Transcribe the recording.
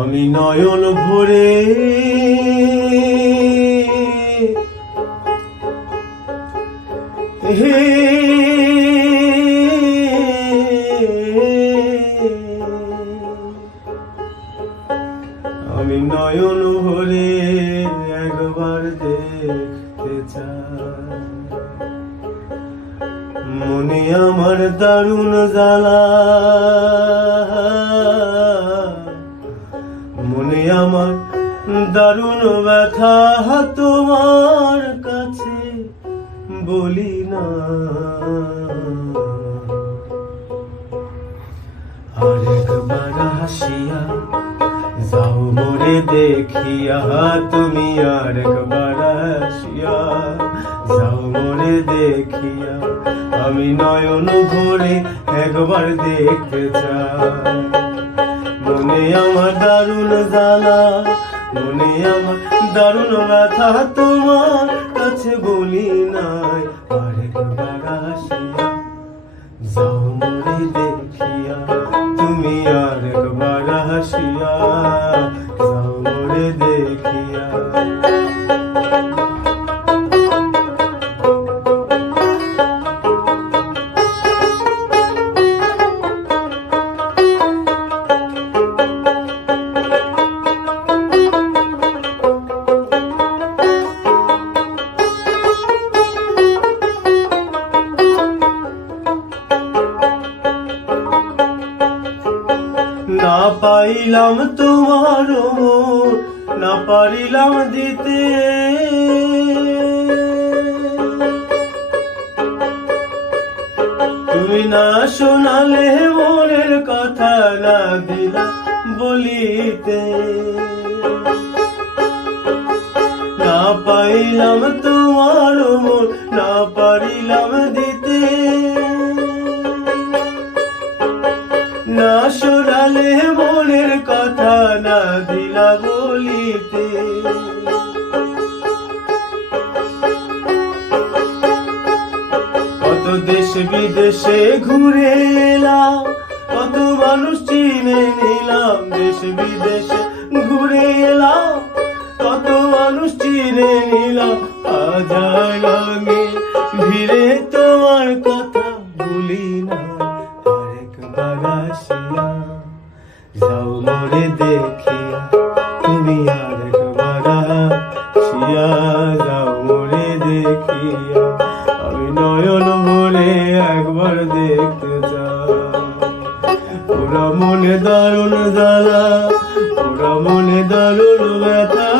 আমি নয়ন ভরে হে আমি নয়ন ভরে একবার দেখতে চাই। মনে আমার দারুণ জ্বালা। আমার দারুণ ব্যথা তোমার কাছে, বলি না। আরেকবার হাসিয়া যাও মোরে দেখিয়া, তুমি আরেকবার হাসিয়া যাও মোরে দেখিয়া, আমি নয়ন ভরে একবার দেখতে চাই। আমার দারুণ জ্বালা মনে আমার দারুণ ব্যথা তোমার। না পাইলাম তোমার না পারিলাম দিতে। তুমি না শোনালে মনের কথা না দিলা বলিতে। না পাইলাম তোমার মন না পারিলাম না মনের কথা না দিলা বলিতে। কত দেশ বিদেশে ঘুরে এলাম, কত মানুষ চিনে নিলাম, দেশ বিদেশে ঘুরে এলাম, কত মানুষ চিনে নিলাম রঙে ভিড়ে তোমার কথা ভুলি না। মোরে দেখিয়া তুমি যাও মোরে দেখিয়া। আমি নয়ন মোরে একবার দেখতে যাও ওরা মনে দারুণ জ্বালা, ওরা মনে দারুণ ব্যথা।